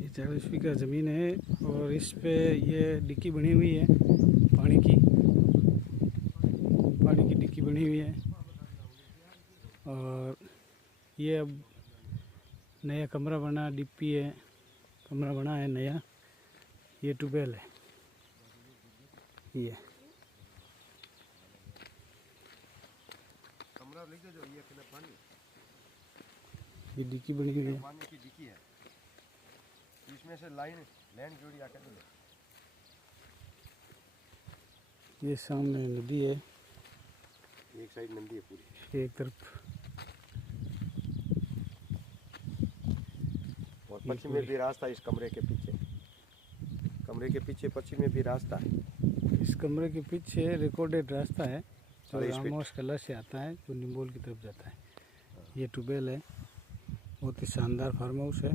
ये 40 बीघा ज़मीन है और इस पे ये डिक्की बनी हुई है, पानी की डिक्की बनी हुई है। और ये अब नया कमरा बना, डिप्पी है, कमरा बना है नया। ये ट्यूबवेल है, ये कमरा लिख दो जो ये कितना पानी, ये डिक्की बनी हुई है। पानी की डिक्की है, इसमें से लाइन जोड़ी आकर दो। ये सामने नदी है, एक साइड नदी है पूरी, एक तरफ और पश्चिम में भी रास्ता है। इस कमरे के पीछे पश्चिम में भी रास्ता है। इस कमरे के पीछे रिकॉर्डेड रास्ता है जो 40 फीट रामोस कला से आता है, जो निम्बोल की तरफ जाता है। ये ट्यूबवेल है, बहुत ही शानदार फार्म हाउस है।